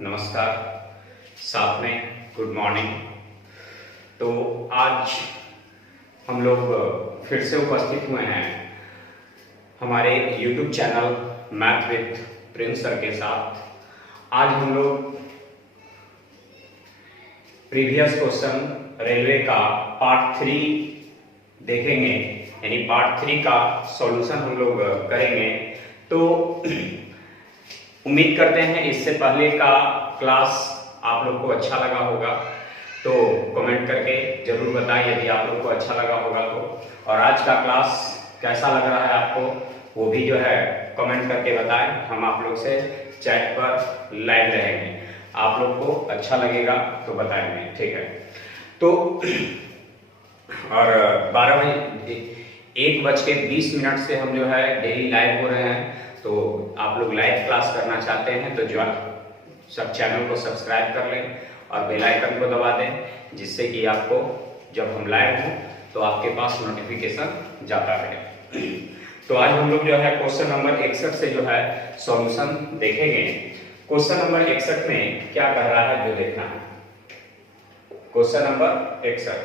नमस्कार, साथ में गुड मॉर्निंग। तो आज हम लोग फिर से उपस्थित हुए हैं हमारे YouTube channel math with Prince sir के साथ। आज हम लोग प्रीवियस क्वेश्चन रेलवे का पार्ट 3 देखेंगे, यानी पार्ट 3 का सॉल्यूशन हम लोग करेंगे। तो उम्मीद करते हैं इससे पहले का क्लास आप लोग को अच्छा लगा होगा, तो कमेंट करके जरूर बताएं यदि आप लोग को अच्छा लगा होगा तो। और आज का क्लास कैसा लग रहा है आपको वो भी जो है कमेंट करके बताएं। हम आप लोग से चैट पर लाइव रहेंगे, आप लोग को अच्छा लगेगा तो बताएंगे, ठीक है। तो और 1:20 से हम जो है डेली लाइव हो रहे हैं। तो आप लोग लाइव क्लास करना चाहते हैं तो जो सब चैनल को सब्सक्राइब कर लें और बेल आइकन को दबा दें, जिससे कि आपको जब हम लाइव हों तो आपके पास नोटिफिकेशन जाता रहे। तो आज हम लोग जो है क्वेश्चन नंबर 61 से जो है सॉल्यूशन देखेंगे। क्वेश्चन नंबर 61 में क्या कह रहा है जो देखना है। क्वेश्चन नंबर 61,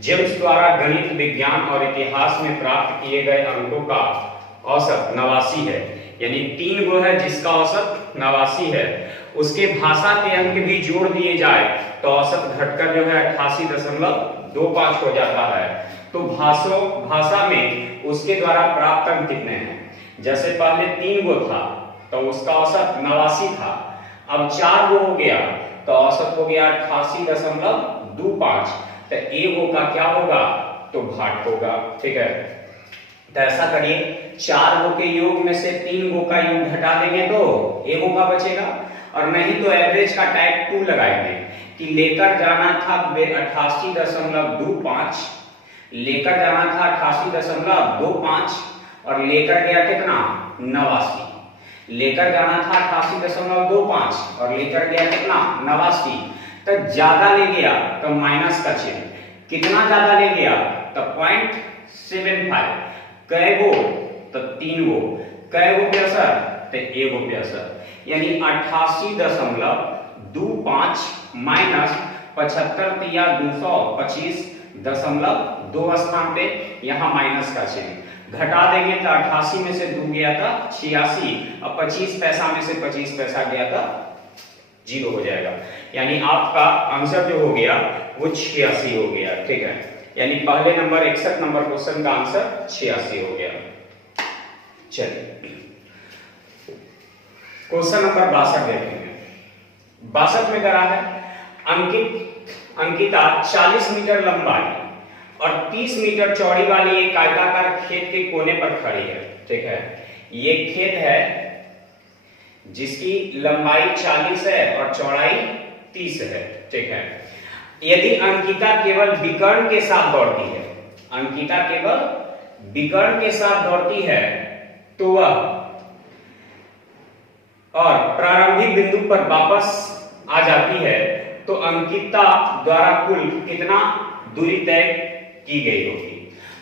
जेम्स द्वारा गणित, विज्ञान और इतिहास में प्राप्त किए गए अंकों का औसत 89 है, यानी 3 गो है जिसका औसत 89 है। उसके भाषा के अंक भी जोड़ दिए जाए तो औसत घटकर जो है 88.25 हो जाता है। तो भाषा में उसके द्वारा प्राप्त अंक कितने हैं? जैसे पहले 3 गो था तो उसका औसत 89 था, अब 4 गो हो गया तो औसत हो गया 88.25। तो ए गो का क्या होगा? तो भाग होगा, ठीक है। तो ऐसा करिए, 4 गो के योग में से 3 गो का योग घटा देंगे तो ए गो का बचेगा, और नहीं तो एवरेज का टाइप 2 लगाएंगे कि लेकर जाना था 88.25, लेकर जाना था 88.25 और लेकर गया कितना? 89। लेकर जाना था 88.25 और लेकर गया कितना? 89। तो ज्यादा ले गया तो माइनस का चिन्ह, कितना ज्यादा ले गया? तो 0.75। कै गो? तो 3 गो। कै गो पे असर? तो ए गो पे असर, यानी 88.25 माइनस 75 या 225.2 स्थान पे यहाँ माइनस का चिन्ह घटा देंगे तो 88 में से 2 गया था 86, और 25 पैसा में से 25 पैसा गया था 0 हो जाएगा, यानी आपका आंसर जो हो गया वो 86 हो गया, ठीक है। यानी पहले नंबर 61 नंबर क्वेश्चन का आंसर 86 हो गया। चलिए क्वेश्चन नंबर 62 देखेंगे। 62 में करा है अंकिता 40 मीटर लंबाई और 30 मीटर चौड़ी वाली एक आयताकार खेत के कोने पर खड़ी है, ठीक है। ये खेत है जिसकी लंबाई 40 है और चौड़ाई 30 है, ठीक है। यदि अंकिता केवल विकर्ण के साथ दौड़ती है, अंकिता केवल विकर्ण के साथ दौड़ती है तो वह और प्रारंभिक बिंदु पर वापस आ जाती है तो अंकिता द्वारा कुल कितना दूरी तय की गई होगी?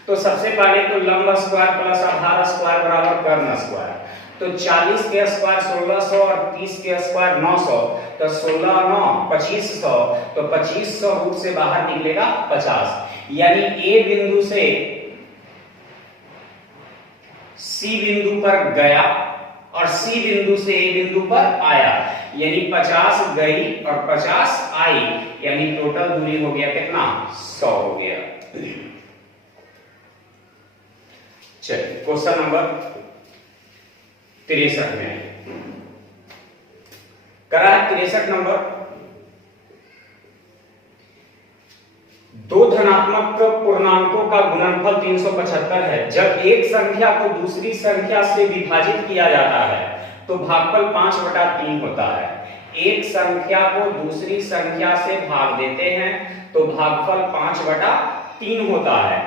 तो सबसे पहले तो लंब स्क्वायर प्लस आधार स्क्वायर बराबर कर्ण स्क्वायर। तो 40 के स्क्वायर 1600 और 30 के स्क्वायर 900, तो 16 9 2500, तो 2500 रूट से बाहर निकलेगा 50, यानी ए बिंदु से सी बिंदु पर गया और सी बिंदु से ए बिंदु पर आया, यानी 50 गई और 50 आई, यानी टोटल दूरी हो गया कितना? 100 हो गया। चलिए क्वेश्चन नंबर 63 में करा है 63 नंबर। 2 धनात्मक पूर्णांकों का गुणनफल 375 है। जब एक संख्या को दूसरी संख्या से विभाजित किया जाता है तो भागफल 5/3 होता है। एक संख्या को दूसरी संख्या से भाग देते हैं तो भागफल 5/3 होता है।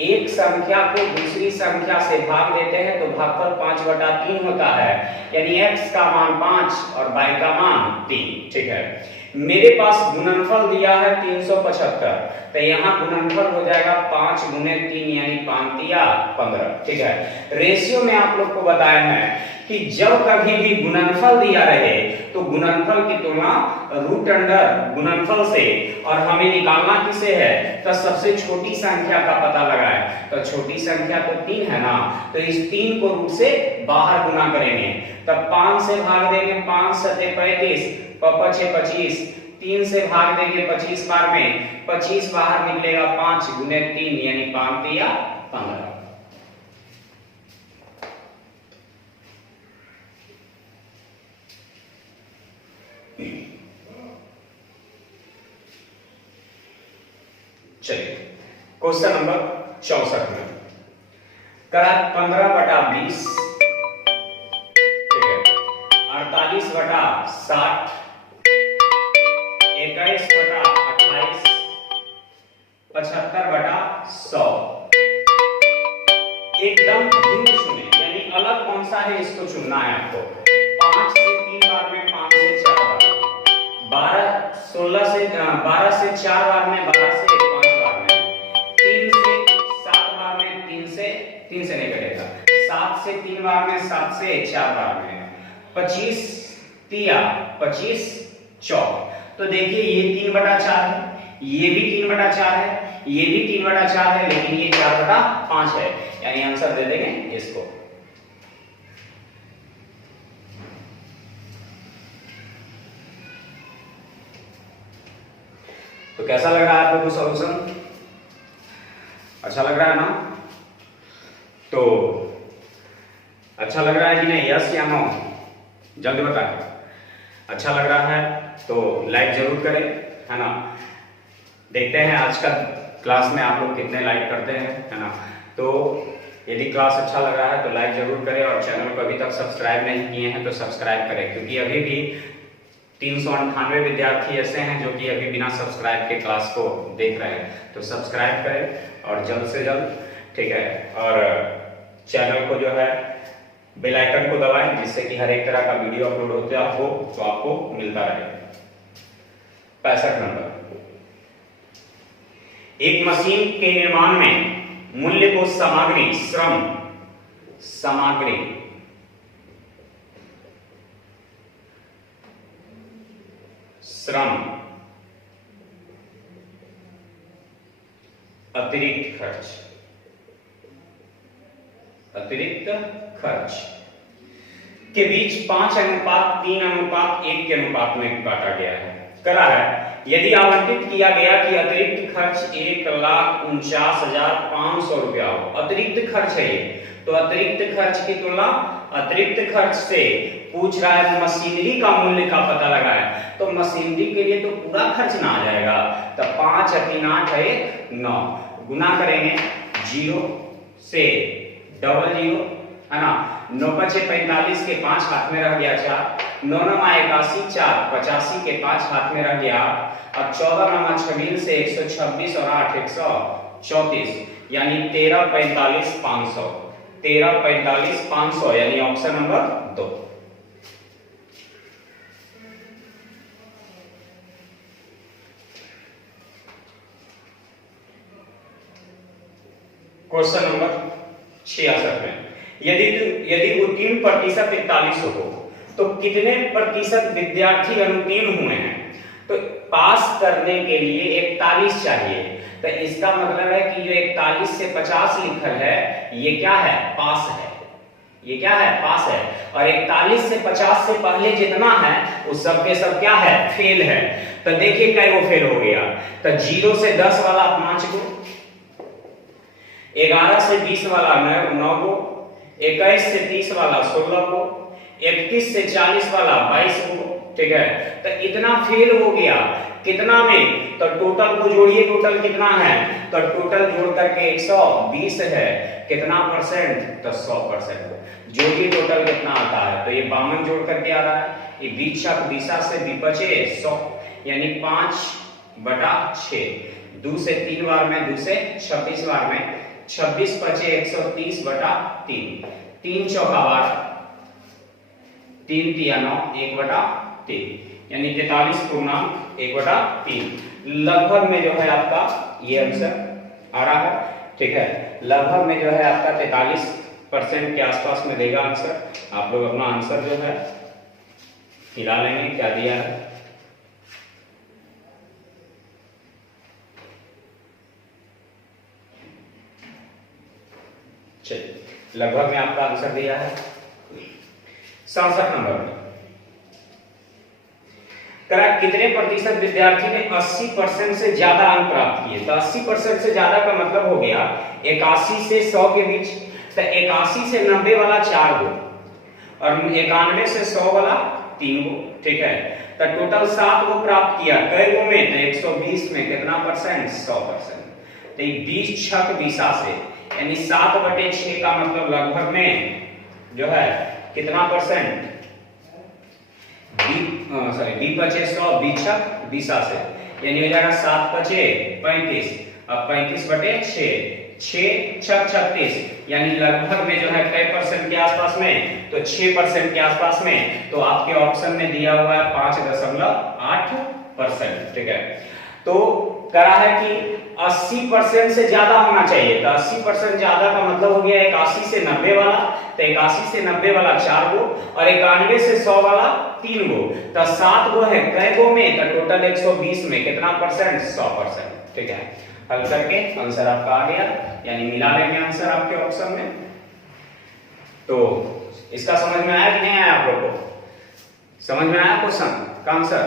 एक संख्या को दूसरी संख्या से भाग देते हैं तो भागफल 5/3 होता है, यानी x का मान 5 और y का मान 3, ठीक है। मेरे पास गुणनफल दिया है 375, तो यहाँ गुणनफल हो जाएगा 5 गुने 3 यानी 5 तिया 15। ठीक है, रेशियो में आप लोग को बताया है कि जब कभी भी गुणनफल दिया रहे तो गुणनफल की तुलना रूट अंडर गुणनफल से, और हमें निकालना किसे है, तो सबसे छोटी संख्या का पता लगाए। तो छोटी संख्या तो 3 है ना, तो इस 3 को रूट से बाहर गुना करेंगे, तब 5 से भाग देंगे, 5 सते 35, 5 6 25, 3 से भाग देंगे 25 बार में, 25 बाहर निकलेगा, 5 गुने 3 यानी 5 तिया 15। चलिए क्वेश्चन नंबर 64 में करा 15/20, ठीक है, 48/60, 21/28, 75/100। एकदम भिन्न चुने, यानी अलग कौन सा है इसको चुनना है आपको। 5 से 3 बार में, 5 से 4 बार, 12 से 4 बार में, 12 से 5 बार में, 3 से 7 बार में, 3 से नहीं कटेगा, 7 से 3 बार में, 7 से 4 बार में, 25 तिया 25 चौक। तो देखिए ये 3/4 है, ये भी 3/4 है, ये भी 3/4 है, लेकिन ये 4/5 है, यानी आंसर दे देंगे इसको। तो कैसा लग रहा है आप लोगों को सॉल्यूशन? अच्छा लग रहा है ना? तो अच्छा लग रहा है कि नहीं, यस या नो, जल्दी बताएं। अच्छा लग रहा है तो लाइक जरूर करें, है ना। देखते हैं आज का क्लास में आप लोग कितने लाइक करते हैं, है ना। तो यदि क्लास अच्छा लग रहा है तो लाइक जरूर करें, और चैनल को अभी तक सब्सक्राइब नहीं किए हैं तो सब्सक्राइब करें, क्योंकि अभी भी 398 विद्यार्थी ऐसे हैं जो कि अभी बिना सब्सक्राइब के क्लास को देख रहे हैं। तो सब्सक्राइब करें और जल्द से जल्द, ठीक है, और चैनल को जो है बेल आइकन को दबाएं, जिससे कि हर एक तरह का वीडियो अपलोड होता हो तो आपको मिलता रहे। 65 नंबर, एक मशीन के निर्माण में मूल्य को सामग्री, श्रम, अतिरिक्त खर्च के बीच 5:3:1 के अनुपात में बांटा गया है। करा है, यदि आवंटित किया गया कि अतिरिक्त खर्च 1,49,500 रुपया हो, अतिरिक्त खर्च है ये, तो अतिरिक्त खर्च की तुलना अतिरिक्त खर्च से पूछ रहा है, मशीनरी का मूल्य का पता लगाए, तो मशीनरी के लिए तो पूरा खर्च ना आ जाएगा, तो 5 3 8 है 9, गुना करेंगे 0 से 00, है ना। 9 5 45 के 5 हाथ में रह गया 4, 9 9 81 4, 85 के 5 हाथ में रह गया, और 14 9 26 से 126 और 8 134, यानी 13 45 500, 13 45 500, यानी ऑप्शन नंबर 2। क्वेश्चन नंबर 66 में, यदि उत्तीर्ण प्रतिशत 41 हो तो कितने प्रतिशत विद्यार्थी अनुत्तीर्ण हुए हैं? तो पास करने के लिए 41 चाहिए, तो इसका मतलब है कि जो 41 से 50 लिखल है ये क्या है, पास है, ये क्या है, पास है, और 41 से 50 से पहले जितना है उस सब के सब क्या है, फेल है। तो देखिए कई वो फेल हो गया, तो 0 से 10 वाला 5 गो, 11 से 20 वाला 9 गो, 21 से 30 वाला 16 गो, 31 से 40 वाला 22 गो, ठीक है। तो इतना फेल हो गया, कितना में, तो टोटल को जोड़िए, टोटल कितना है, तो टोटल जोड़ करके 120 है, कितना परसेंट, तो 100%। जोड़िए टोटल कितना आता है, तो ये 52 जोड़ करके आ रहा है, ये बीचक दिशा से विपचे 100, यानी 5/6, 2 से 3 बार में, 2 से 26 बार में, 26 5 130/3, 3 चौका 12, 3 तिया 9, 1/3, यानी 43/1/3 लगभग में जो है आपका ये आंसर आ रहा है। ठीक है, लगभग में जो है आपका 43% के आसपास में देगा आंसर। आप लोग अपना आंसर जो है हिला लेंगे क्या दिया है। चलिए, लगभग में आपका आंसर दिया है। 67 नंबर करा कितने प्रतिशत विद्यार्थी ने 80% से ज्यादा अंक प्राप्त किए। तो 80% से ज्यादा का मतलब हो गया 81 से 100 के बीच। तो 81 से 90 वाला 4 गो और 91 से 100 वाला 3 गो। ठीक है, तो टोटल 7 गो प्राप्त किया। कई गो में? तो 120 में कितना परसेंट? 100%। तो 20 छक 20 से यानी 7/6 का मतलब लगभग में जो है कितना परसेंट? 20/100 20 छक 20 से यानी हो जाएगा 7/5 35। अब 35/6 6 छक 36 यानी लगभग में जो है कई परसेंट के आसपास में? तो 6% के आसपास में। तो आपके ऑप्शन में दिया हुआ है 5.8%। ठीक है, तो करा है कि 80% से ज्यादा होना चाहिए। तो 80% ज्यादा का मतलब हो गया 81 से 90 वाला। तो 81 से 90 वाला 4 गो और 91 से 100 वाला 3 गो। तो 7 गो है कई गो में? तो टोटल 120 में कितना परसेंट? 100%। ठीक है, हल करके आंसर आपका आ गया, यानी मिला लेंगे आंसर आपके ऑप्शन में। तो इसका समझ में आया कि नहीं आया? आप लोग को समझ में आया क्वेश्चन का आंसर?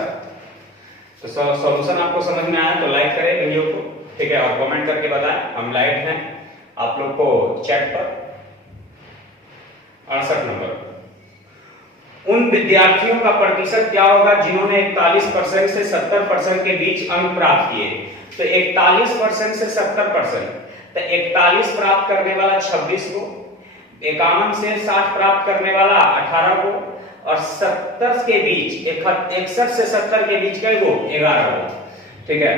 तो सॉल्यूशन आपको समझ में आया तो लाइक करें वीडियो को। ठीक है, और कमेंट करके बताएं। हम लाइव हैं आप लोग को चैट पर। 68 नंबर उन विद्यार्थियों का प्रतिशत क्या होगा जिन्होंने 41% से 70% के बीच अंक प्राप्त किए। तो 41% से 70%, तो 41 प्राप्त करने वाला 26 को, 51 से 60 प्राप्त करने वाला 18 को और 70 के बीच 61 से 70 के बीच कई गो? 11 गो। ठीक है,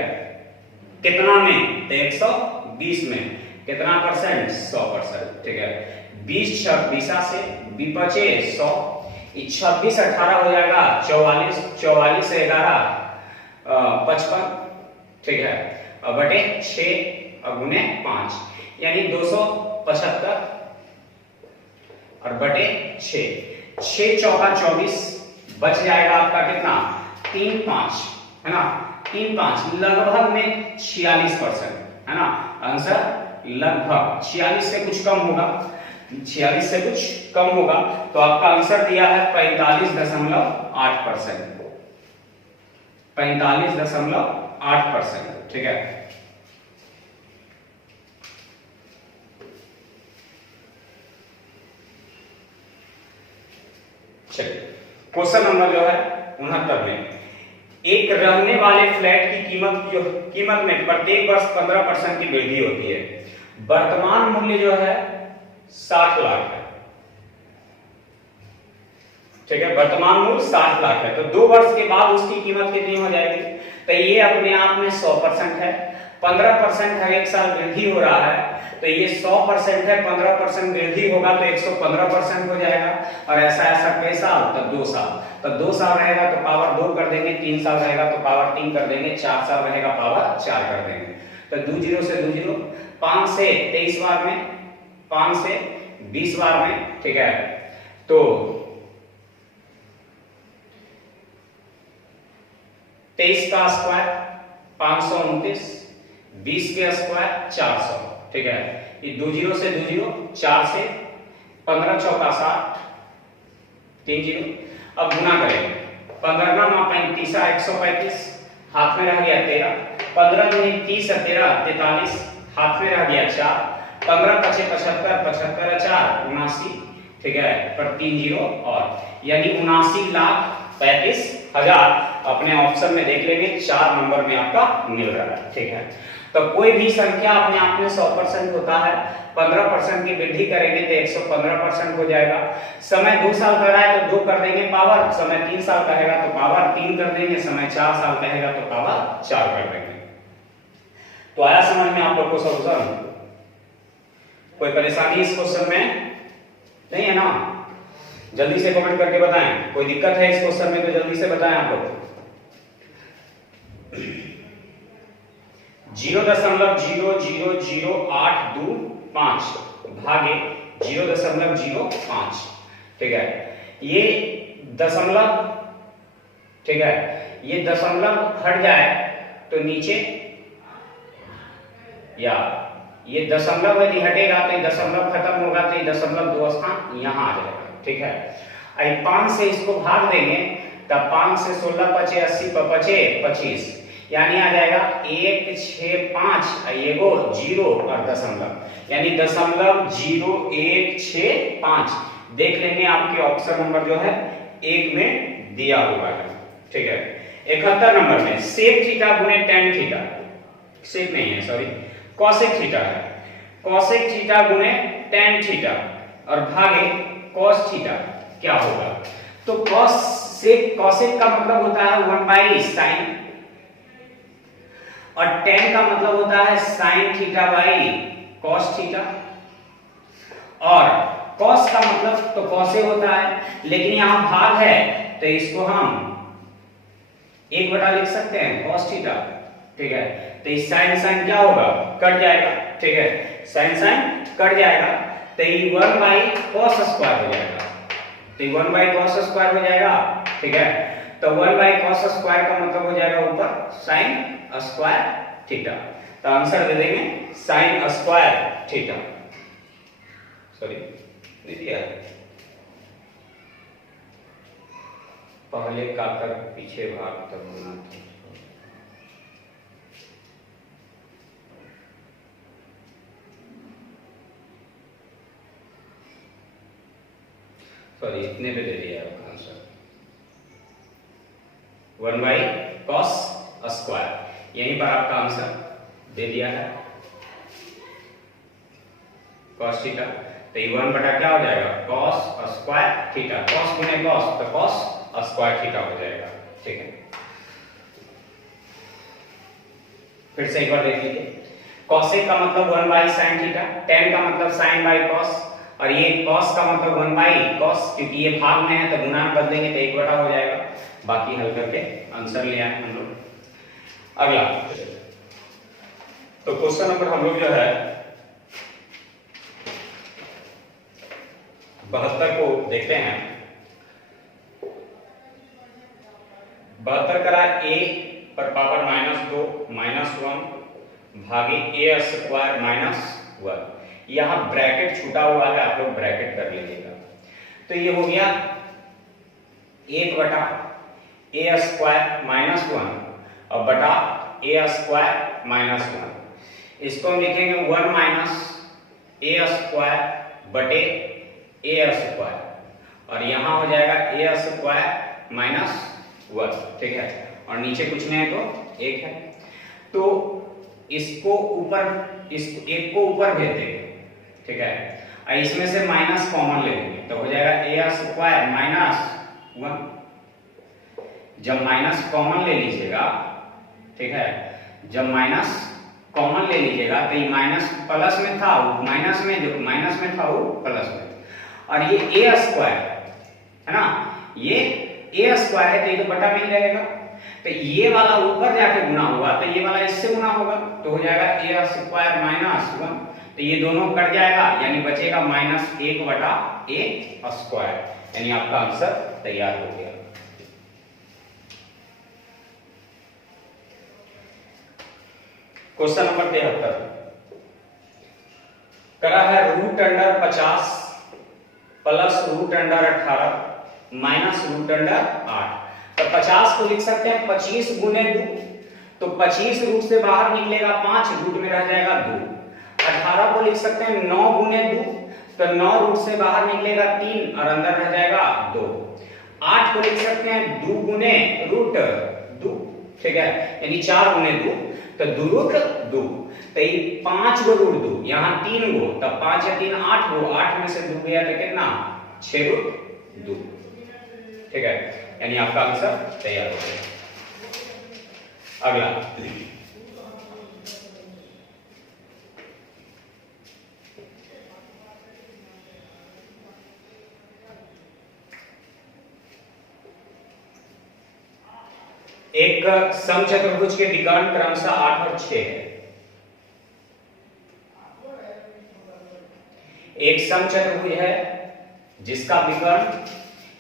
कितना में? तो 120 में कितना परसेंट? 100%। ठीक है, 20 छक 20 से 20/100 26 18 हो जाएगा 44 44 से 11 55। ठीक है, अब बटे 6 और गुने 5 यानी 275 और बटे 6 6 चौका 24 बच जाएगा आपका कितना? 3 5 है ना, 3 5 लगभग में 46% है ना आंसर। लगभग 46 से कुछ कम होगा, 46 से कुछ कम होगा। तो आपका आंसर दिया है 45.8%। 45.8%। ठीक है, चलिए क्वेश्चन नंबर जो है 69 में एक रहने वाले फ्लैट की कीमत में प्रत्येक वर्ष 15% की वृद्धि होती है। वर्तमान मूल्य जो है 60 लाख है। ठीक है, वर्तमान मूल्य 60 लाख है। तो 2 वर्ष के बाद उसकी कीमत कितनी हो जाएगी? तो ये अपने आप में 100% है। 15% हर एक साल वृद्धि हो रहा है, तो ये 100% है। 15% वृद्धि होगा तो 115% हो जाएगा। और ऐसा ऐसा कई साल? तो 2 साल। तो 2 साल रहेगा तो पावर 2 कर देंगे, 3 साल रहेगा तो पावर 3 कर देंगे, 4 साल रहेगा पावर 4 कर देंगे। तो 2 0 से 2 0, 5 से 23 बार में, 5 से 20 बार में। ठीक है, तो 23 का स्क्वायर 529, 20 के स्क्वायर 400। ठीक है, ये 2 0 से 2 0, 4 से 15 चौका 60, 3 0। अब गुना करेंगे, 15 9 35 135, हाथ में रह गया 13, 15 दूनी 30 13 43, हाथ में रह गया 4, 15 5 75 75 4 79। ठीक है, पर 3 0 और यानी 79,35,000 अपने ऑप्शन में देख लेंगे। 4 नंबर में आपका मिल रहा है। ठीक है, तो कोई भी संख्या अपने आप में 100% होता है। 15% की वृद्धि करेंगे तो 115% हो जाएगा। समय 2 साल का है तो 2 कर देंगे पावर, समय 3 साल का है तो पावर 3 कर देंगे, समय 4 साल का है तो पावर 4 कर देंगे। तो आया समझ में आप लोग को सॉल्यूशन? कोई परेशानी इस क्वेश्चन में नहीं है ना? जल्दी से कमेंट करके बताएं। कोई दिक्कत है इस क्वेश्चन में तो जल्दी से बताएं आप लोग। 0.00082 भागे 0.05, ठीक है। ये दशमलव, ठीक है, ये दशमलव हट जाए तो नीचे, या ये दशमलव यदि हटेगा तो ये दशमलव खत्म होगा तो ये दशमलव 2 स्थान यहां आ जाएगा, ठीक है। 5 से इसको भाग देंगे तब 5 से 16 पचे 80 पचे 25, यानी आ जाएगा 165, ये वो 0 और दशमलव, यानी 0.0165। देख लेंगे आपके ऑप्शन नंबर जो है 1 में दिया हुआ है, ठीक है। 71 नंबर में सेक थीटा गुने टेन थीटा, सेक नहीं है सॉरी, कॉसेक थीटा है, कॉसेक थीटा गुने टेन थीटा और भागे कॉस थीटा क्या होगा। तो कॉसेक का मतलब होता है 1 साइन, और टेन का मतलब होता है sine theta by cos theta, और कॉस का मतलब तो कॉसे होता है, लेकिन यहां भाग है तो इसको हम 1 लिख सकते हैं कॉस थीटा, ठीक है। तो इस साइन साइन क्या होगा, कट जाएगा, ठीक है, साइन साइन कट जाएगा तो ये 1/cos स्क्वायर हो जाएगा, तो 1/cos स्क्वायर हो जाएगा, ठीक है। तो 1/cos स्क्वायर का मतलब हो जाएगा ऊपर साइन स्क्वायर थीटा, तो आंसर दे देंगे साइन स्क्वायर थीटा, सॉरी नहीं दिया है, पहले का कर पीछे भाग तक होना था, सॉरी इतने पे दे दिया आपका आंसर 1/cos स्क्वायर, यहीं पर आपका आंसर दे दिया है cos थीटा। तो ये 1 बटा क्या हो जाएगा cos स्क्वायर थीटा, cos गुने cos तो cos स्क्वायर थीटा हो जाएगा, ठीक है। फिर से एक बार देख लीजिए, cosec का मतलब 1/sin थीटा, tan का मतलब sin बाई cos, और ये cos का मतलब 1/cos, क्योंकि ये भाग में है तो गुना में बदलेंगे तो 1 बटा हो जाएगा। बाकी हल करके आंसर ले आए हम लोग। अगला तो क्वेश्चन नंबर हम लोग जो है 72 को देखते हैं। 72 करा a पर पावर -2 -1 भागे a स्क्वायर -1, यहां ब्रैकेट छूटा हुआ है, आप लोग ब्रैकेट कर लीजिएगा। तो ये हो गया 1 बटा a स्क्वायर -1 और बटा a स्क्वायर -1, इसको हम लिखेंगे 1 माइनस a स्क्वायर बटे a स्क्वायर, और यहां हो जाएगा a स्क्वायर -1, ठीक है, और नीचे कुछ नहीं है तो 1 है। तो इसको ऊपर, इस 1 को ऊपर भेज देंगे, ठीक है, और इसमें से माइनस कॉमन ले लेंगे तो हो जाएगा a स्क्वायर -1। जब माइनस कॉमन ले लीजिएगा, ठीक है, जब माइनस कॉमन ले लीजिएगा तो ये माइनस प्लस में था, माइनस में, जो माइनस में था वो प्लस में, और ये a स्क्वायर है ना, ये a स्क्वायर है तो ये तो बटा में ही रहेगा, तो ये वाला ऊपर जाके गुना हुआ तो ये वाला इससे गुना होगा तो हो जाएगा a स्क्वायर -1, तो ये दोनों कट जाएगा, यानी बचेगा -1 बटा a स्क्वायर, यानी आपका आंसर तैयार हो गया। क्वेश्चन नंबर 73 करा है √50 प्लस √18 माइनस √8, तो 50 को लिख सकते हैं 25 गुने 2, तो 25 रूट से बाहर निकलेगा 5, रूट में रह जाएगा 2। 18 को लिख सकते हैं 9 गुने 2, तो 9 रूट से बाहर निकलेगा 3 और अंदर रह जाएगा 2। 8 को लिख सकते हैं 2 गुने √2, ठीक है, यानी 4 गुने 2 तो 2√2, तो ये 5 गो √2, यहाँ 3 गो, तब 5 या 3 8 गो, 8 में से 2 गया तो कितना 6√2, ठीक है, यानी आपका आंसर तैयार हो गया। अगला एक एक समचतुर्भुज के विकर्ण क्रमशः 8 और 6 है। एक समचतुर्भुज है जिसका विकर्ण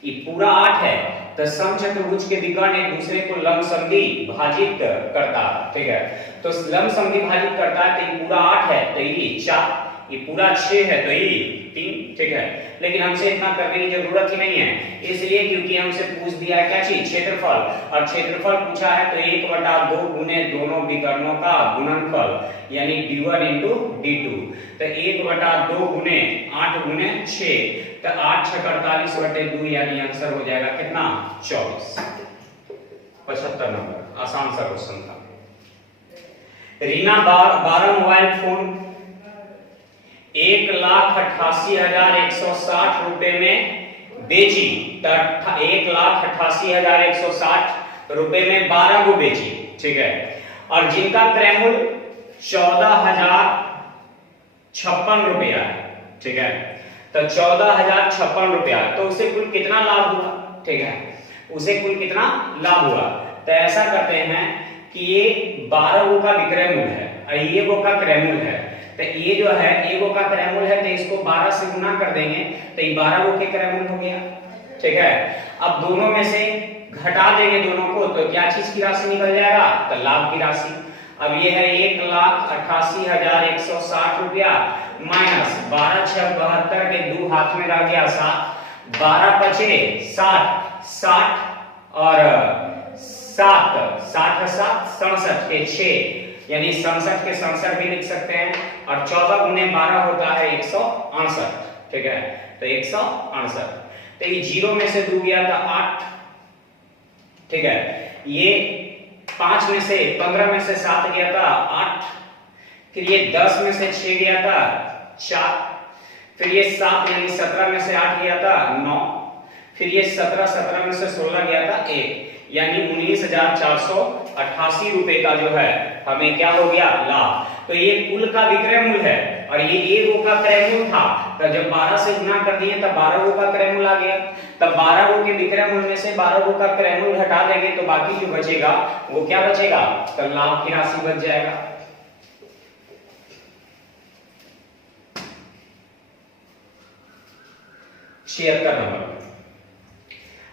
ये पूरा 8 है, तो समचतुर्भुज के विकर्ण एक दूसरे को लंबसंधि भाजित करता है, ठीक है। तो लंबसंधि भाजित करता है, तो ये पूरा 8 है तो ये 4, ये पूरा 6 है तो ये 3, ठीक है। लेकिन हमसे इतना करने की जरूरत ही नहीं है, इसलिए क्योंकि हमसे पूछ दिया है क्या चीज, क्षेत्रफल, और क्षेत्रफल पूछा है तो 1/2 गुने दोनों विकर्णों का गुणनफल यानी d1 इंटू d2। तो 1/2 गुने 8 गुने 6, तो 8 6 48/2 यानी आंसर हो जाएगा कितना, 24। 75 नंबर आसान सा क्वेश्चन था। रीना 12 मोबाइल फोन 1,88,160 रुपए में बेची, 1,88,160 रुपए में 12 को बेची, ठीक है। और जिनका क्रय मूल्य 14,056 रुपया है, ठीक है। तो 14,056 रुपया, तो उसे कुल कितना लाभ हुआ, ठीक है, उसे कुल कितना लाभ हुआ। तो ऐसा करते हैं कि ये 12 गो का विक्रय मूल्य है और ये गो का क्रय मूल्य है, तो ये जो है एगो का क्रय मूल्य है तो इसको 12 से गुना कर देंगे तो ये 12 गो के क्रय मूल्य हो गया, ठीक है। अब दोनों में से घटा देंगे दोनों को, तो क्या चीज की राशि निकल जाएगा, तो लाभ की राशि। अब ये है 1,88,160 रुपया माइनस 12 6 72 के 2 हाथ में रह गया 7, 12 पचे 60, 60 और 7 60 7 67 के 6 यानी 67 के 67 भी लिख सकते हैं, और 14 गुने 12 होता है 168, ठीक है। तो 168, तो ये 0 में से 2 गया था 8, ठीक है। ये 5 में से 15 में से 7 गया था 8, फिर ये 10 में से 6 गया था 4, फिर ये 7 यानी 17 में से 8 गया था 9, फिर ये 17 में से 16 गया था 1, यानी 19,488 रुपए का जो है हमें क्या हो गया, लाभ। तो ये कुल का विक्रय मूल्य है और ये एगो का क्रय मूल्य था, तो जब 12 से गुना कर दिए तब 12 गो का क्रय मूल्य आ गया। तब 12 गो के विक्रय मूल्य में से 12 गो का क्रय मूल्य हटा देंगे तो बाकी जो बचेगा वो क्या बचेगा, तो लाभ की राशि बच जाएगा। नंबर,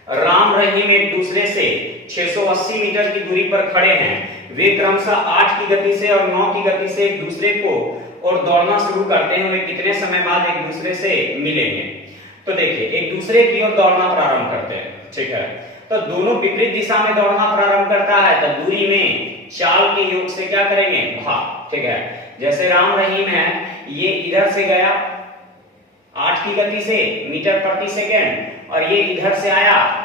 राम रहीम एक दूसरे से 680 मीटर की दूरी पर खड़े हैं। वे क्रमशः 8 की गति से और 9 की गति से एक दूसरे को और दौड़ना शुरू करते हैं। वे कितने समय बाद एक दूसरे से मिलेंगे। तो देखिए एक दूसरे की ओर दौड़ना प्रारंभ करते हैं, ठीक है। तो दोनों विपरीत दिशा में दौड़ना प्रारंभ करता है, तो दूरी में चाल के योग से क्या करेंगे, भाग, ठीक है। जैसे राम रहीम है, ये इधर से गया 8 की गति से मीटर प्रति सेकेंड और ये इधर से आया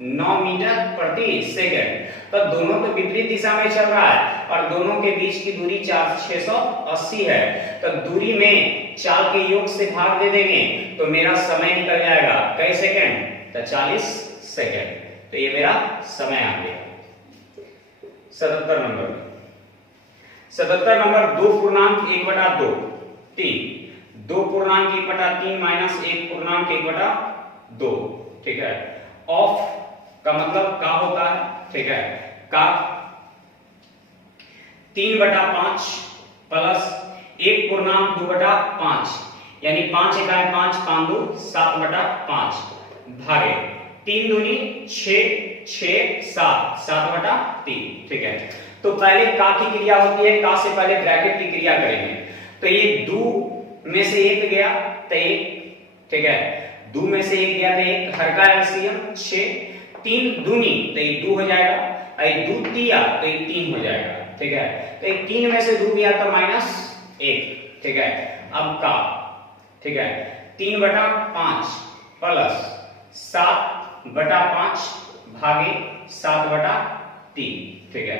9 मीटर प्रति सेकेंड, तो दोनों तो विपरीत दिशा में चल रहा है और दोनों के बीच की दूरी 680 है। तो दूरी में चाल के योग से भाग दे देंगे तो मेरा समय निकल जाएगा कई सेकेंड, तो 40 सेकेंड। तो ये मेरा समय आ गया। 77 नंबर, 2.1/2 3, 2.1/3 माइनस 1.1/2, ठीक है। ऑफ का मतलब का होता है, ठीक है, का 3/5 प्लस 1.2/5 यानी 5 इकाई 5 5 2 7/5 भागे 3 दूनी 6 6 7 7/3, ठीक है। तो पहले का की क्रिया होती है, का से पहले ब्रैकेट की क्रिया करेंगे। तो ये 2 में से 1 गया तो 1, ठीक है, 2 में से 1 गया तो 1, हर का एलसीएम 6, 3 दूनी तो ये 2 हो जाएगा, और 2 दिया तो ये 3 हो जाएगा, ठीक है। तो 3 में से 2 गया तो -1, ठीक है। अब का, ठीक है, 3/5 प्लस 7/5 भागे 7/3, ठीक है।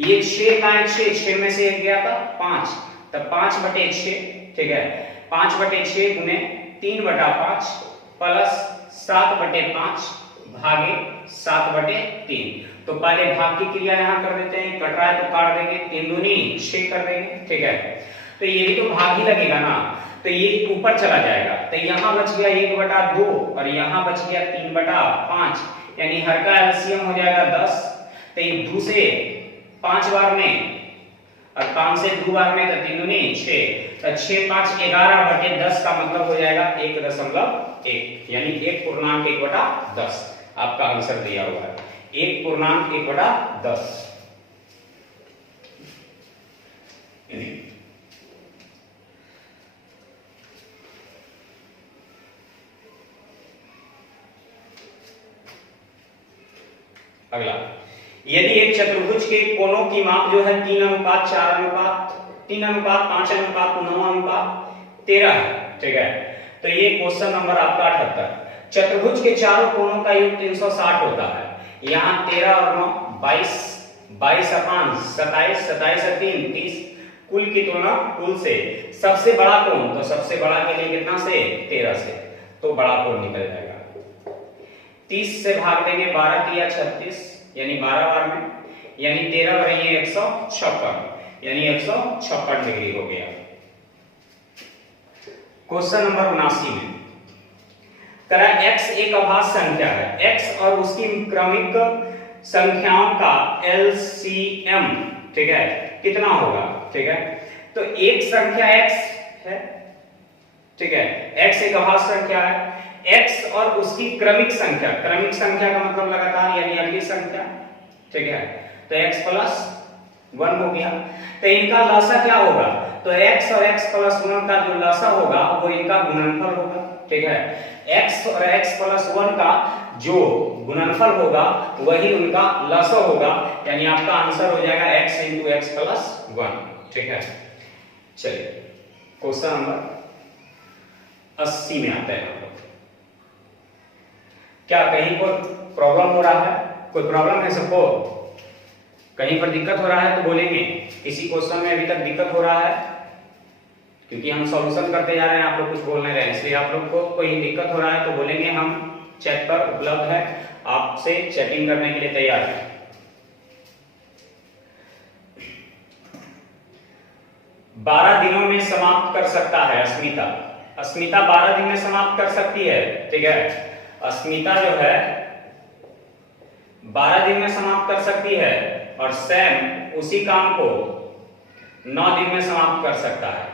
ये 6 का 6 में से 1 गया था 5, तो 5/6, ठीक है, 5/6 गुने 3/5 प्लस 7/5 भागे 7/3। तो पहले भाग की क्रिया यहां कर देते हैं, कट रहा है तो काट देंगे, 3 दूनी 6 कर देंगे, ठीक है। तो ये भी तो भाग ही लगेगा ना, तो ये ऊपर चला जाएगा, तो यहां बच गया 1/2 और यहां बच गया 3/5 यानी हर का एलसीएम हो जाएगा 10। तो ये 2 से 5 बार में और 5 से 2 बार में, तो 3 दूनी 6, तो 6 5 11/10 का मतलब हो जाएगा 1.1, यानी 1.1/10 आपका आंसर दिया हुआ है, 1.1/10। अगला, यदि एक चतुर्भुज के कोणों की माप जो है 3:4:5:9:13 है, ठीक है। तो ये क्वेश्चन नंबर आपका 78। चतुर्भुज के चारों कोणों का योग 360 होता है। यहाँ 13 और 9 22, 22/5 27, 27/3 30। कुल की तुलना कुल से सबसे बड़ा कोण, तो सबसे बड़ा के लिए कितना से 13 से, तो बड़ा कोण निकल जाएगा। 30 से भाग देंगे 12 36, यानी 12 बार में, यानी 13 बढ़ेंगे 156, यानी 156 डिग्री हो गया। क्वेश्चन नंबर 79 में करा x एक अभाज्य संख्या है, x और उसकी क्रमिक संख्याओं का LCM, ठीक है, कितना होगा, ठीक है। तो एक संख्या x है, ठीक है, x एक अभाज्य संख्या है, x और उसकी क्रमिक संख्या का मतलब लगातार यानी अगली संख्या, ठीक है। तो x + 1 हो गया। तो इनका लसा क्या होगा, तो x और x + 1 का जो लसा होगा वो इनका गुणनफल होगा, ठीक है। x और x + 1 का जो गुणनफल होगा वही उनका लसा होगा, यानी आपका आंसर हो जाएगा x × x + 1, ठीक है। चलिए क्वेश्चन नंबर 80 में आते हैं। क्या कहीं कोई प्रॉब्लम हो रहा है, कोई प्रॉब्लम है सबको, कहीं पर दिक्कत हो रहा है तो बोलेंगे। किसी क्वेश्चन में अभी तक दिक्कत हो रहा है, क्योंकि हम सॉल्यूशन करते जा रहे हैं, आप लोग कुछ बोल नहीं रहे हैं, इसलिए आप लोग को कोई दिक्कत हो रहा है तो बोलेंगे। हम चैट पर उपलब्ध है, आपसे चैटिंग करने के लिए तैयार है। 12 दिनों में समाप्त कर सकता है अस्मिता। 12 दिन में समाप्त कर सकती है, ठीक है। अस्मिता जो है 12 दिन में समाप्त कर सकती है, और सैम उसी काम को 9 दिन में समाप्त कर सकता है।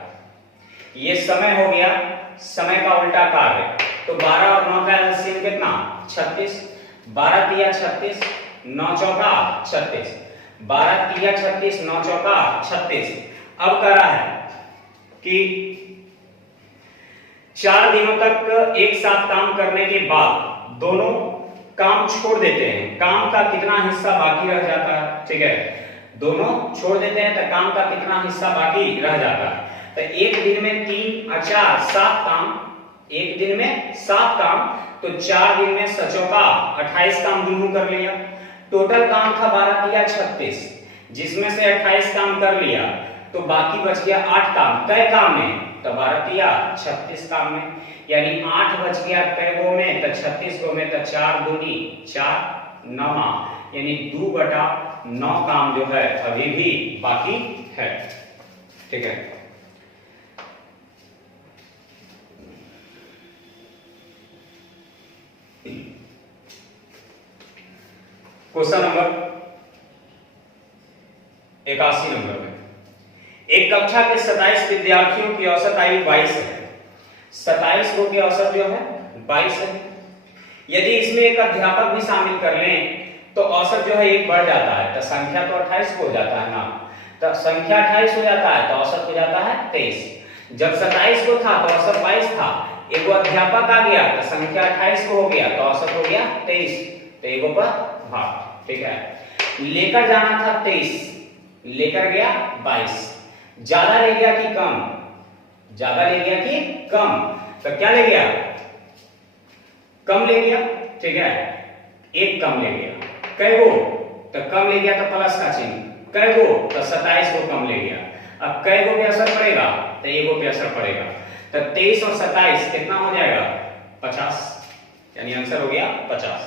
ये समय हो गया, समय का उल्टा कार्य। तो 12 और 9 का एलसीएम कितना, 36। 12 × 36, 9 × 4 36, 12 × 36, 9 × 4 36। अब करा है कि 4 दिनों तक एक साथ काम करने के बाद दोनों काम छोड़ देते हैं, काम का कितना हिस्सा बाकी रह जाता है, ठीक है। दोनों छोड़ देते हैं तो काम का कितना हिस्सा बाकी रह जाता है। तो एक दिन में 3 और 4 7 काम, एक दिन में 7 काम, तो 4 दिन में 28 काम दोनों कर लिया। टोटल काम था 12 × 36, जिसमें से 28 काम कर लिया, तो बाकी बच गया 8 काम। कई काम में, तो 12 × 36 काम में, यानी 8 बच गया कई गो में, तो 36 गो में, तो 4 दूनी 4 9, यानी 2/9 काम जो है अभी भी बाकी है, ठीक है। क्वेश्चन नंबर 81 नंबर में, एक कक्षा के 27 विद्यार्थियों की औसत आयु 22 है। 27 को की औसत जो है 22 है। यदि इसमें एक अध्यापक भी शामिल कर लें तो औसत जो है 1 बढ़ जाता है, तो संख्या तो 28 हो जाता है ना, तो संख्या 28 हो जाता है तो औसत हो जाता है 23। जब 27 को था तो औसत 22 था, एक अध्यापक आ गया तो संख्या 28 को हो गया तो औसत हो गया 23, तो एगो पर भाग, ठीक है। लेकर जाना था 23, लेकर गया 22। ज्यादा ले गया कि कम, ज्यादा ले गया कि कम, तो क्या ले गया, कम ले गया, ठीक है। एक कम ले गया, कै गो, तो कम ले गया तो प्लस का चिन्ह, कै गो, तो 27 को कम ले गया। अब कै गो पे असर पड़ेगा, तो एगो पे असर पड़ेगा, तो 23 और 27 कितना हो जाएगा 50, यानी आंसर हो गया 50।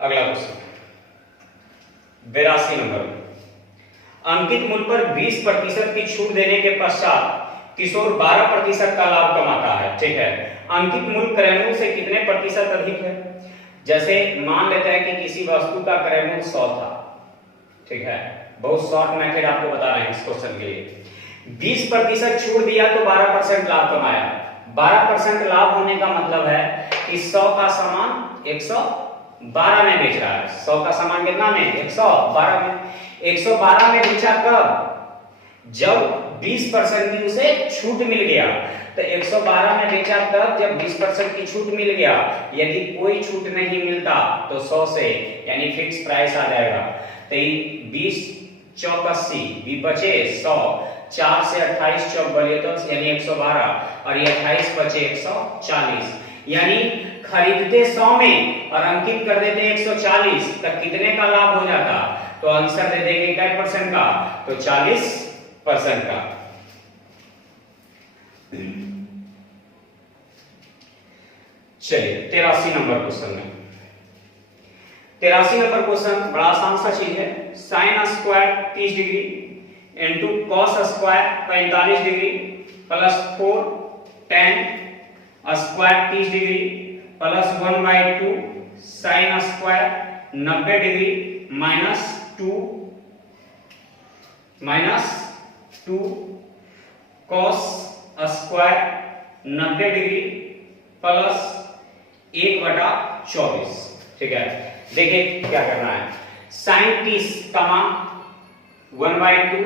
अगला क्वेश्चन 82 नंबर में, अंकित मूल्य पर 20% की छूट देने के पश्चात किशोर 12% का लाभ कमाता है, ठीक है। अंकित मूल्य क्रय मूल्य से कितने प्रतिशत अधिक है? जैसे मान लेते हैं कि किसी वस्तु का क्रय मूल्य 100 था, ठीक है। बहुत शॉर्ट मेथड आपको बता रहे हैं इस क्वेश्चन के लिए। 20% छूट दिया तो 12% लाभ कमाया। 12% लाभ होने का मतलब है कि 100 का सामान 112 में बेच रहा है। 100 का सामान कितना में? 112 में। 112 में बेचा कब? जब 20% की उसे छूट मिल गया। तो 112 में बेचा तब जब 20% की छूट मिल गया। यदि कोई छूट नहीं मिलता तो 100 से यानी फिक्स प्राइस आ जाएगा। तो 20 चौक 80, भी बचे 100, 4 से 28 चौक बले तो यानी 112 और ये 28 बचे 140, यानी खरीदते 100 में और अंकित कर देते 140 तक कितने का लाभ हो जाता? तो आंसर दे देंगे क्या परसेंट का? तो 40% का। चलिए 83 नंबर क्वेश्चन में। 83 नंबर क्वेश्चन बड़ा आसान सा चीज है। Sine square 30 degree into cos square 45 degree plus 4 tan square 30 degree plus 1/2 sine square 90 degree minus 2 cos square 90 degree plus 1/24, ठीक है। देखिए क्या करना है। साइन 30 का मान 1/2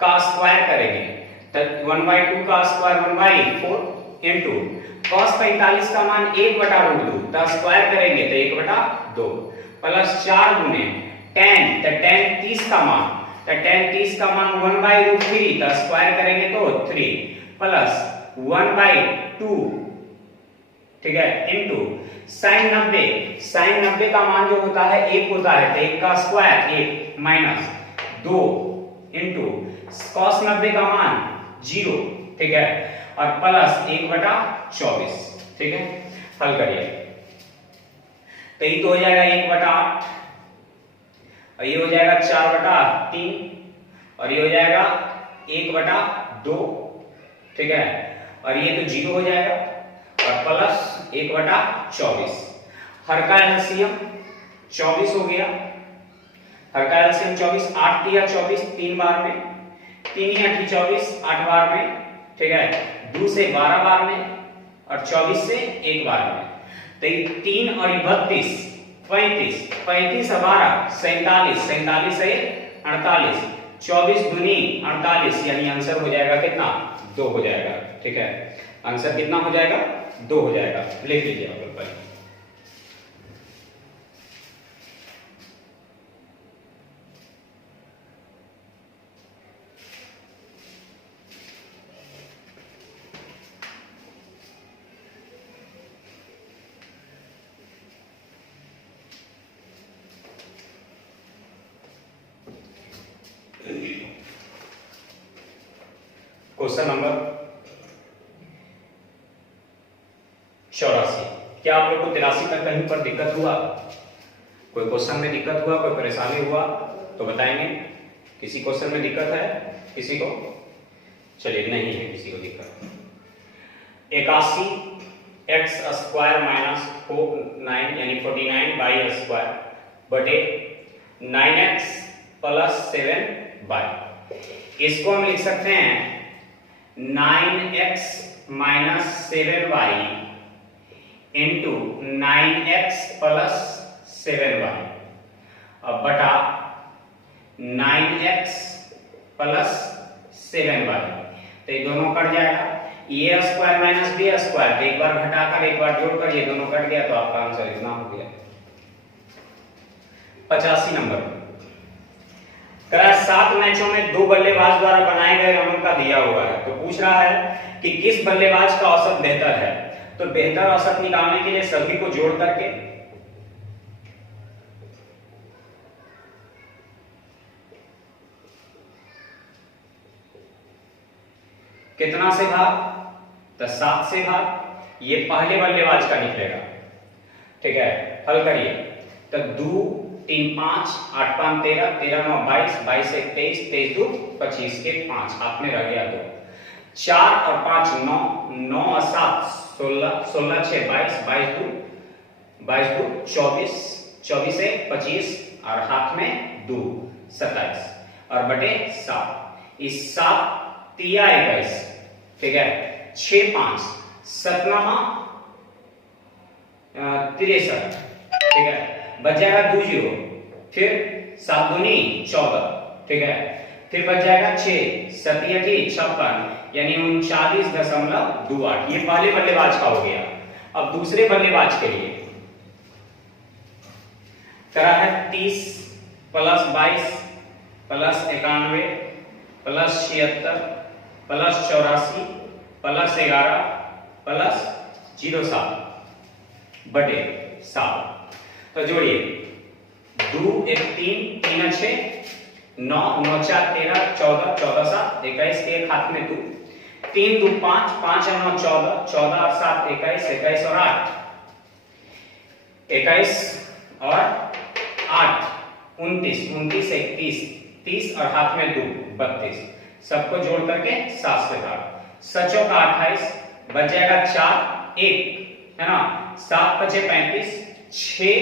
का स्क्वायर करेंगे तो 1/2 का स्क्वायर 1/4 इंटू cos 45 का मान 1/√2 का स्क्वायर करेंगे तो 1/2 प्लस 4 गुने tan, तो tan 30 का मान, तो tan 30 का मान 1/√3 का स्क्वायर करेंगे तो 3 प्लस 1/2, ठीक है, इंटू साइन 90 का मान जो होता है 1 होता है तो 1 का स्क्वायर 1 माइनस 2 इंटू cos 90 का मान 0, ठीक है, और प्लस 1/24, ठीक है। हल करिए तो ये तो हो जाएगा 1/8 और ये हो जाएगा 4/3 और ये हो जाएगा 1/2, ठीक है, और ये तो 0 हो जाएगा और प्लस 1/24। हर का एलसीएम 24 हो गया। हर का एलसीएम 24, 8 दिया 24 3 बार में, 3 या 24 8 बार में, ठीक है, 2 से 12 बार में और 24 से 1 बार में। तो 3 और 32 35, 35 और 12 47, 47 से 48, 24 दूनी 48, यानी आंसर हो जाएगा कितना? 2 हो जाएगा, ठीक है। आंसर कितना हो जाएगा? 2 हो जाएगा। लिख लीजिए आप लोग पहले। Question number 84। क्या आप लोग को 83 तक कहीं पर दिक्कत हुआ? कोई क्वेश्चन में दिक्कत हुआ, कोई परेशानी हुआ तो बताएंगे। किसी क्वेश्चन में दिक्कत है किसी को? चलिए नहीं है किसी को दिक्कत। 81 x स्क्वायर माइनस 9 यानी 49 बाई स्क्वायर बटे 9x प्लस 7 बाई। इसको हम लिख सकते हैं 9x minus 7y into 9x plus 7y अब बटा 9x प्लस 7y। तो ये दोनों कट जाएगा, ए स्क्वायर माइनस बी स्क्वायर, एक बार घटाकर एक बार जोड़कर ये दोनों कट गया तो आपका आंसर इतना हो गया। 85 नंबर। 7 मैचों में 2 बल्लेबाज द्वारा बनाए गए रनों का दिया हुआ है। तो पूछ रहा है कि किस बल्लेबाज का औसत बेहतर है। तो बेहतर औसत निकालने के लिए सभी को जोड़ करके कितना से भाग? तो 7 से भाग। ये पहले बल्लेबाज का निकलेगा, ठीक है। हल करिए तो 2 3 5 8 5 13 13 9 22 22 1 23 23 2 25 के 5 हाथ में रह गया 2। 4 और 5 9, 9 और 7 16, 16 6 22, 22 2 24, 24 1 25 और हाथ में 2 27 और बटे 7, इस 7 तिया 21, ठीक है, 6 5 7 63, ठीक है, बच जाएगा 2 0, फिर 7 दूनी 14, ठीक है, फिर बच जाएगा 6 7 8 56, यानी 39.28, ये पहले बल्लेबाज का हो गया। अब दूसरे बल्लेबाज के लिए करा है 30 plus 22 plus 91 plus 76 plus 84 plus 11 plus 07 बटे 7। तो जोड़िए 2 1 3 3 6 9 9 4 13 14 14 7 21 के एक हाथ में 2 3 2 5 5 9 14 14 और 7 21 21 और 8 21 और 8 29 29 31 30 और हाथ में 2 32, सबको जोड़ करके 7 से काट, 7 का 28 बच जाएगा 4 1, है ना, 7 5 35 6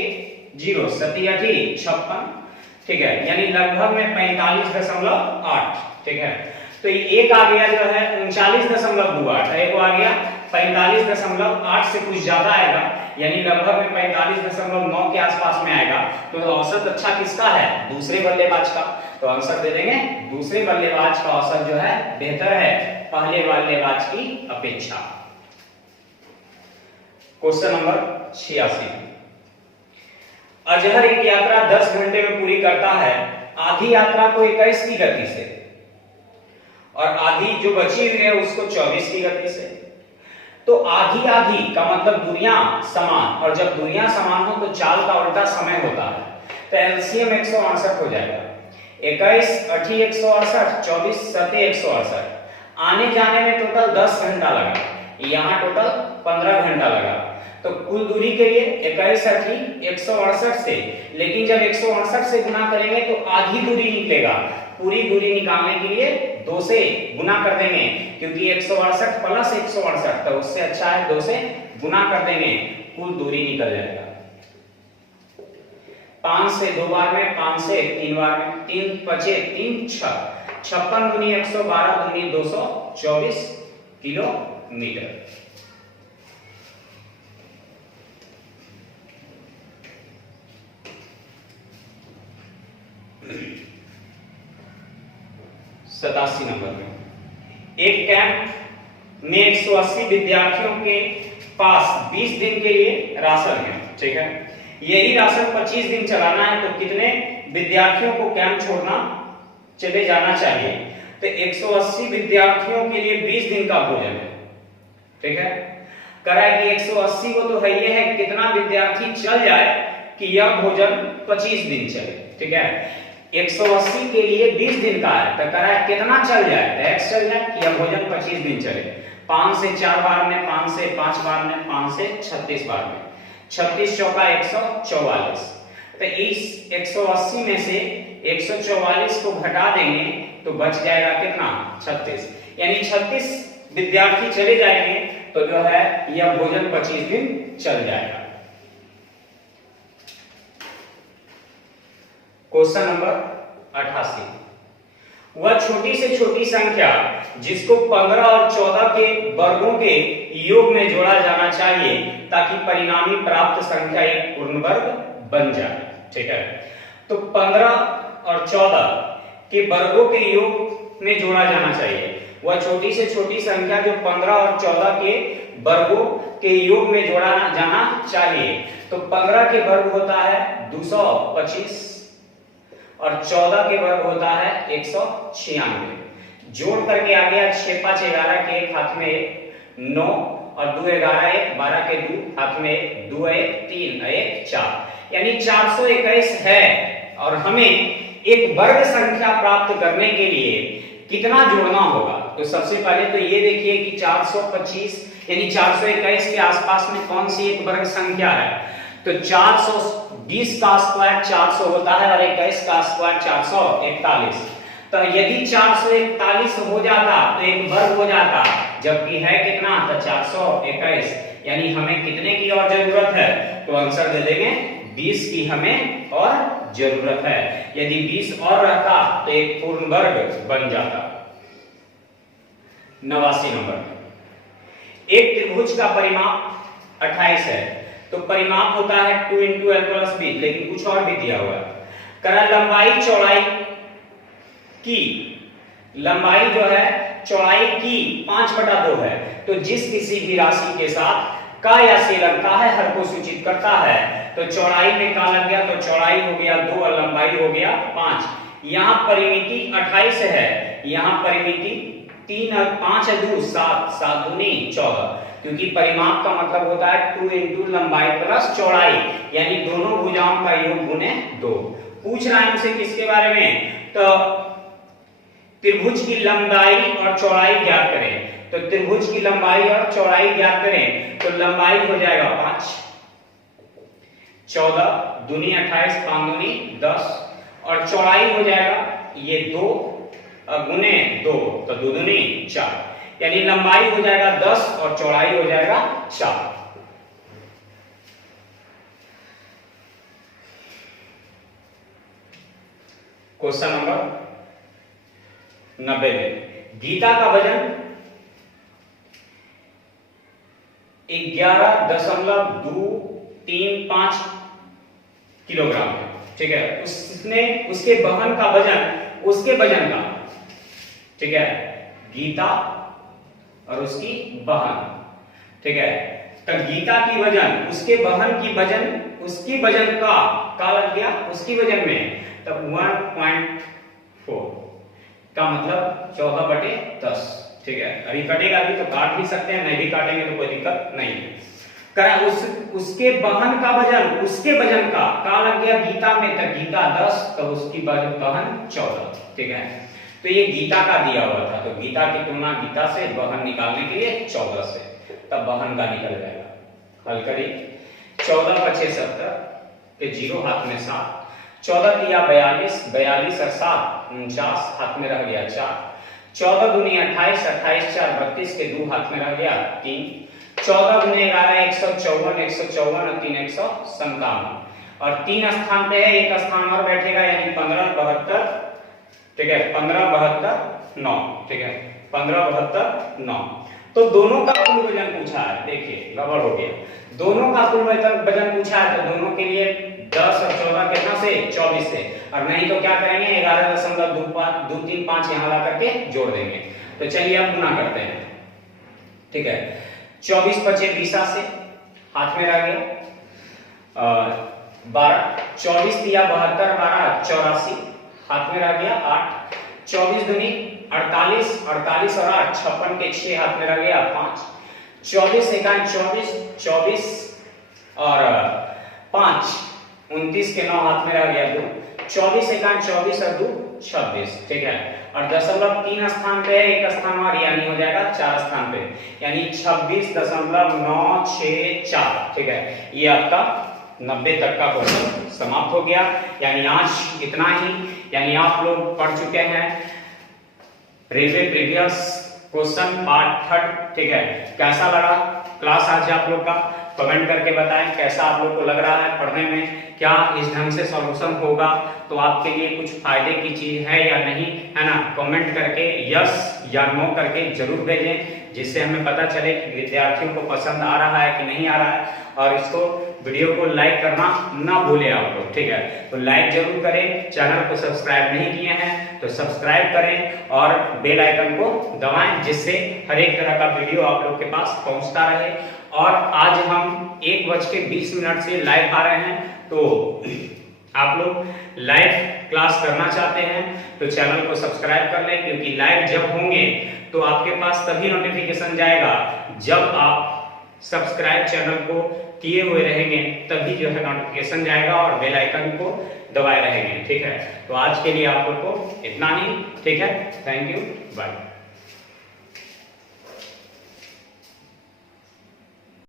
0 7 8 56, ठीक है, यानी लगभग में 45.8, ठीक है। तो एक आ गया जो है 39.28, एक आ गया 45.8 से कुछ ज्यादा आएगा, यानी लगभग में 45.9 के आसपास में आएगा। तो औसत अच्छा किसका है? दूसरे बल्लेबाज का। तो आंसर दे देंगे दूसरे बल्लेबाज का औसत जो है बेहतर है पहले बल्लेबाज की अपेक्षा। क्वेश्चन नंबर 86, अजहर एक यात्रा 10 घंटे में पूरी करता है, आधी यात्रा को 21 की गति से और आधी जो बची हुई है उसको 24 की गति से। तो आधी आधी का मतलब दूरियां समान, और जब दूरियां समान हो तो चाल का उल्टा समय होता है। तो एलसीएम 168 हो जाएगा, 21 8 168, 24 7 168। आने जाने में टोटल 10 घंटा लगा, यहाँ टोटल 15 घंटा लगा। तो कुल दूरी के लिए 21 8 168 से, लेकिन जब 168 से गुना करेंगे तो आधी दूरी निकलेगा। पूरी दूरी निकालने के लिए 2 से गुना कर देंगे, क्योंकि 168 प्लस 168, तो उससे अच्छा है 2 से गुना कर देंगे, कुल दूरी निकल जाएगा। 5 से 2 बार में, 5 से 3 बार में, 3 5 3 6, 56 दूनी 112 दूनी 224 किलोमीटर। सतासी नंबर में, एक कैंप में 180 विद्यार्थियों के पास 20 दिन के लिए राशन है, ठीक है। यही राशन 25 दिन चलाना है, तो कितने विद्यार्थियों को कैंप छोड़ना चले जाना चाहिए? तो 180 विद्यार्थियों के लिए 20 दिन का भोजन है, ठीक है। करा कि 180 को तो है ये है कितना विद्यार्थी चल जाए कि यह भोजन 25 दिन चले, ठीक है। 180 के लिए 20 दिन का है, तो करा कितना चल जाए? x चल जाए कि यह भोजन 25 दिन चले। 5 से 4 बार में, 5 से 5 बार में, 5 से 36 बार में, 36 चौका 144। तो इस 180 में से 144 को घटा देंगे तो बच जाएगा कितना? 36, यानी 36 विद्यार्थी चले जाएंगे तो जो है यह भोजन 25 दिन चल जाएगा। क्वेश्चन नंबर 88, वह छोटी से छोटी संख्या जिसको 15 और 14 के वर्गों के योग में जोड़ा जाना चाहिए ताकि परिणामी प्राप्त संख्या एक पूर्ण वर्ग बन जाए, ठीक है। तो 15 और 14 के वर्गों के योग में जोड़ा जाना चाहिए। वह छोटी से छोटी संख्या जो 15 और 14 के वर्गों के योग में जोड़ा जाना चाहिए। तो 15 के वर्ग होता है 225 और 14 के वर्ग होता है 196। जोड़ करके आ गया 6 5 11 के एक हाथ में 9 और 2 11 1 12 के 2 हाथ में 2 1 3 1 4, यानी 421 है। और हमें एक वर्ग संख्या प्राप्त करने के लिए कितना जोड़ना होगा? तो सबसे पहले तो ये देखिए कि 425 यानी 421 के आसपास में कौन सी एक वर्ग संख्या है? तो 420 का स्क्वायर 400 होता है और 21 का स्क्वायर 441। तो तो यदि 441 हो जाता तो एक वर्ग हो जाता, जबकि है कितना, तो 421, यानी हमें कितने की और जरूरत है, तो आंसर दे देंगे 20 की हमें और जरूरत है। यदि 20 और रहता तो एक पूर्ण वर्ग बन जाता। 89 नंबर, एक त्रिभुज का परिमाप 28 है, तो परिमाप होता है 2 × l + b, लेकिन कुछ और भी दिया हुआ है। करा लंबाई चौड़ाई की, लंबाई जो है चौड़ाई की 5/2 है, तो जिस किसी भी राशि के साथ का या से लगता है हर को सूचित करता है, तो चौड़ाई में का लग गया तो चौड़ाई हो गया 2 और लंबाई हो गया 5। यहाँ परिमिति 28 है, यहाँ परिमिति 3 और 5 है 2 7 7 दूनी 14, क्योंकि परिमाप का मतलब होता है 2 × लंबाई + चौड़ाई, यानी दोनों भुजाओं का योग गुने 2। पूछ रहा है हमसे किसके बारे में, तो त्रिभुज की लंबाई और चौड़ाई ज्ञात करें। तो त्रिभुज की लंबाई और चौड़ाई ज्ञात करें, तो लंबाई हो जाएगा 5, 14 दूनी 28 5 दूनी 10, और चौड़ाई हो जाएगा ये 2 गुने 2, तो 2 दूनी 4, यानी लंबाई हो जाएगा 10 और चौड़ाई हो जाएगा 4। क्वेश्चन नंबर 90 में गीता का वजन 11.235 किलोग्राम है, ठीक है। उसके वहन का वजन, उसके वजन का, ठीक है, गीता और उसकी वहन, ठीक है। तो गीता की वजन, उसके वहन की वजन, उसकी वजन का लग गया उसकी वजन में, तब 1.4 का मतलब 14/10, ठीक है। अभी कटेगा भी तो काट भी सकते हैं, नहीं भी काटेंगे तो कोई दिक्कत नहीं है। करा उसके वहन का वजन, उसके वजन का लग गया गीता में, तो गीता 10, तो उसकी वहन 14, ठीक है। तो ये गीता का दिया हुआ था, तो गीता की तुलना गीता से वहन निकालने के लिए 14 से, तब वहन का निकल जाएगा। हल करिए, 14 × 5 = 70 के 0 हाथ में 7, 14 × 42, 42 और 7 49, हाथ में रह गया 4, 14 दूनी 28, 28 4 32 के 2 हाथ में रह गया 3, 14 दूनी 11 154, 154 और 3 157, और 3 स्थान पे है, एक स्थान और बैठेगा, यानी 15 72, ठीक है, 15 72 9, ठीक है, 15 72 9। तो दोनों का कुल वजन पूछा है, देखिए गड़बड़ हो गया, दोनों का कुल वजन पूछा है, तो दोनों के लिए 10 और 14 कितना से 24 से, और नहीं तो क्या करेंगे 11.235 यहां ला करके जोड़ देंगे। तो चलिए अब गुना करते हैं, ठीक है। 24 × 5 = 20 से हाथ में रह गया 12, 24 × 72 12 84, हाथ में रह गया 8, 24 दूनी 48, 48 और 8 56 के 6 हाथ में रह गया 5, 24 × 1 24, 24 और 5 29 के 9 हाथ में रह गया 2, 24 × 1 24 और 2 26, ठीक है। और 0.3 स्थान पे है, एक स्थान और, यानी हो जाएगा 4 स्थान पे, यानी 26.964, ठीक है। ये आपका 90 तक का क्वेश्चन समाप्त हो गया। यानी आज इतना ही, यानी आप लोग पढ़ चुके हैं रेलवे प्रीवियस क्वेश्चन पार्ट 3, ठीक है। कैसा लगा क्लास आज आप लोग का, कमेंट करके बताएं कैसा आप लोग को लग रहा है पढ़ने में, क्या इस ढंग से सॉल्यूशन होगा तो आपके लिए कुछ फायदे की चीज है या नहीं, है ना। कमेंट करके यस या नो करके जरूर भेजें, जिससे हमें पता चले कि विद्यार्थियों को पसंद आ रहा है कि नहीं आ रहा है। और इसको वीडियो को लाइक करना ना भूलें आप लोग, ठीक है। तो लाइक जरूर करें, चैनल को सब्सक्राइब नहीं किए हैं तो सब्सक्राइब करें और बेल आइकन को दबाएं, जिससे हर एक तरह का वीडियो आप लोग के पास पहुंचता रहे। और आज हम 1:20 से लाइव आ रहे हैं, तो आप लोग लाइव क्लास करना चाहते हैं तो चैनल को सब्सक्राइब कर लें, क्योंकि लाइव जब होंगे तो आपके पास तभी नोटिफिकेशन जाएगा जब आप सब्सक्राइब चैनल को किए हुए रहेंगे, तभी जो है नोटिफिकेशन जाएगा और बेल आइकन को दबाए रहेंगे, ठीक है। तो आज के लिए आप लोग को इतना ही, ठीक है। Thank you, bye.